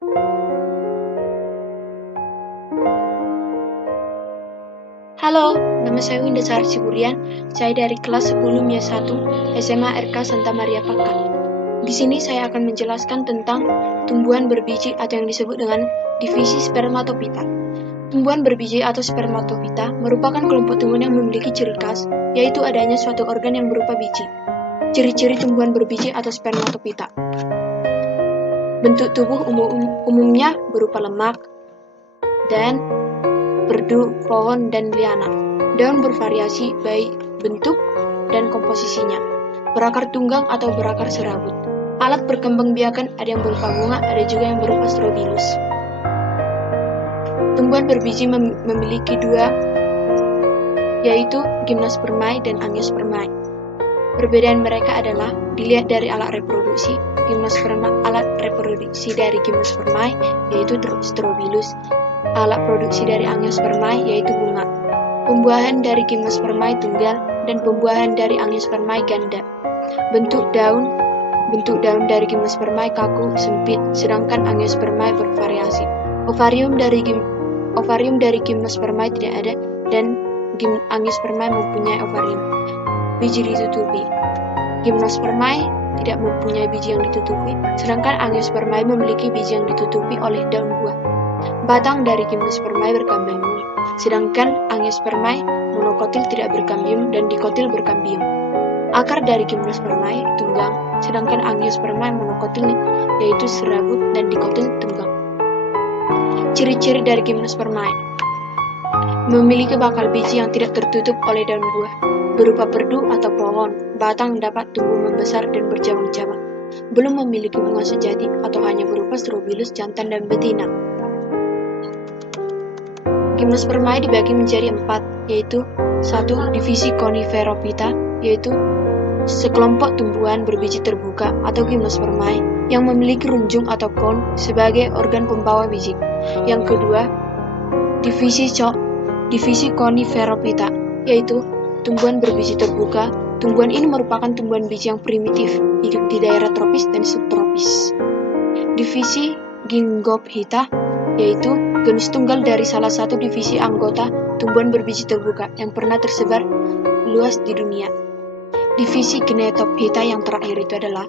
Halo, nama saya Winda Sari Siburian. Saya dari kelas 10 MIA 1 SMA RK Santa Maria Pakat. Di sini saya akan menjelaskan tentang tumbuhan berbiji atau yang disebut dengan divisi spermatopita. Tumbuhan berbiji atau spermatopita merupakan kelompok tumbuhan yang memiliki ciri khas, yaitu adanya suatu organ yang berupa biji. Ciri-ciri tumbuhan berbiji atau spermatopita. Bentuk tubuh umumnya berupa lemak dan perdu, pohon, dan liana. Daun bervariasi baik bentuk dan komposisinya. Berakar tunggang atau berakar serabut. Alat perkembangbiakan ada yang berupa bunga, ada juga yang berupa strobilus. Tumbuhan berbiji memiliki dua, yaitu gimnospermae dan angiospermae. Perbedaan mereka adalah dilihat dari alat reproduksi. Alat reproduksi dari gimnospermae yaitu strobilus. Alat produksi dari angiospermae yaitu bunga. Pembuahan dari gimnospermae tunggal dan pembuahan dari angiospermae ganda. Bentuk daun dari gimnospermae kaku, sempit, sedangkan angiospermae bervariasi. Ovarium dari gimnospermae tidak ada dan angiospermae mempunyai ovarium. Biji ditutupi. Gimnospermae tidak mempunyai biji yang ditutupi, sedangkan angiospermae memiliki biji yang ditutupi oleh daun buah. Batang dari gimnospermae berkambium, sedangkan angiospermae monokotil tidak berkambium dan dikotil berkambium. Akar dari gimnospermae tunggang, sedangkan angiospermae monokotil yaitu serabut dan dikotil tunggang. Ciri-ciri dari gimnospermae: memiliki bakal biji yang tidak tertutup oleh daun buah, berupa perdu atau pohon. Batang dapat tumbuh membesar dan bercabang-cabang. Belum memiliki bunga sejati atau hanya berupa strobilus jantan dan betina. Gimnospermae dibagi menjadi 4, yaitu 1. Divisi Coniferophyta, yaitu sekelompok tumbuhan berbiji terbuka atau gimnospermae yang memiliki runjung atau kon sebagai organ pembawa biji. Yang kedua, divisi Coniferophyta, yaitu tumbuhan berbiji terbuka. Tumbuhan ini merupakan tumbuhan biji yang primitif, hidup di daerah tropis dan subtropis. Divisi Gingophyta, yaitu genus tunggal dari salah satu divisi anggota tumbuhan berbiji terbuka yang pernah tersebar luas di dunia. Divisi Gnetophyta yang terakhir itu adalah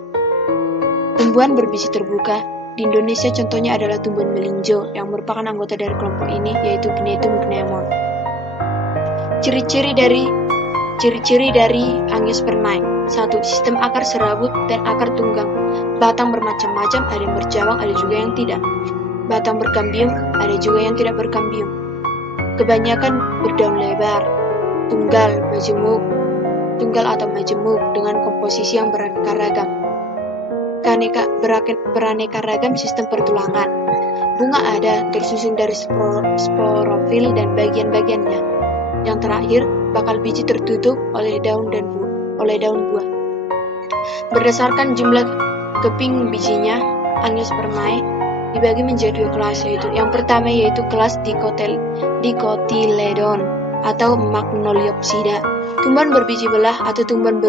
tumbuhan berbiji terbuka. Di Indonesia contohnya adalah tumbuhan melinjo yang merupakan anggota dari kelompok ini, yaitu Gnetum gnemon. Ciri-ciri dari angiospermae. 1. Sistem akar serabut dan akar tunggang. Batang bermacam-macam, ada yang bercabang, ada juga yang tidak. Batang berkambium, ada juga yang tidak berkambium. Kebanyakan berdaun lebar. Tunggal atau majemuk dengan komposisi yang beraneka ragam. Beraneka ragam sistem pertulangan. Bunga ada, tersusun dari sporofil dan bagian-bagiannya. Yang terakhir, bakal biji tertutup oleh daun buah. Berdasarkan jumlah keping bijinya, angiospermae dibagi menjadi 2 kelas, yaitu yang pertama yaitu kelas Dicotyledon atau Magnoliopsida. Tumbuhan berbiji belah atau tumbuhan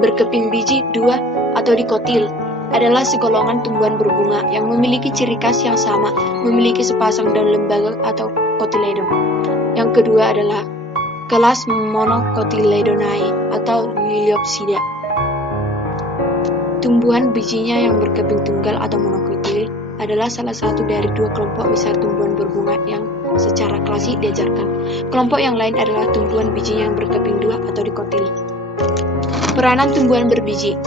berkeping biji 2 atau dikotil adalah segolongan tumbuhan berbunga yang memiliki ciri khas yang sama, memiliki sepasang daun lembaga atau cotyledon. Yang kedua adalah kelas Monocotyledonae atau Liliopsida. Tumbuhan bijinya yang berkeping tunggal atau monokotil adalah salah satu dari 2 kelompok besar tumbuhan berbunga yang secara klasik diajarkan. Kelompok yang lain adalah tumbuhan bijinya yang berkeping 2 atau dikotil. Peranan tumbuhan berbiji.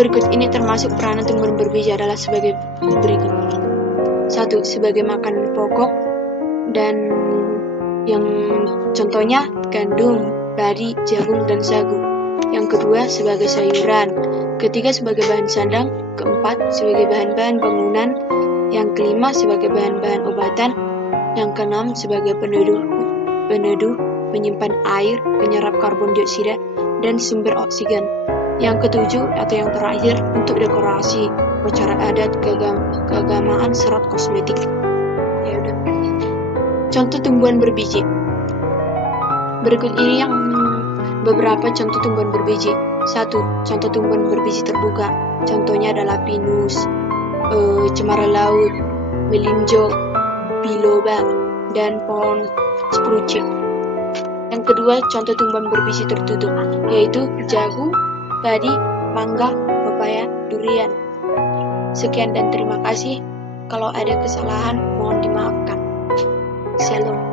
Berikut ini termasuk peranan tumbuhan berbiji adalah sebagai berikut. 1. Sebagai makanan pokok dan yang contohnya gandum, padi, jagung, dan sagu. Yang kedua sebagai sayuran. Ketiga sebagai bahan sandang. Keempat sebagai bahan-bahan bangunan. Yang kelima sebagai bahan-bahan obatan. Yang keenam sebagai peneduh, penyimpan air, penyerap karbon dioksida, dan sumber oksigen. Yang ketujuh atau yang terakhir untuk dekorasi, upacara adat, keagamaan, serat kosmetik. Ya udah. Contoh tumbuhan berbiji. Berikut ini yang beberapa contoh tumbuhan berbiji. 1. Contoh tumbuhan berbiji terbuka. Contohnya adalah pinus, cemara laut, melinjo, biloba, dan pohon spruce. Yang kedua, contoh tumbuhan berbiji tertutup, yaitu jagung, padi, mangga, pepaya, durian. Sekian dan terima kasih. Kalau ada kesalahan, mohon dimaafkan. Shalom.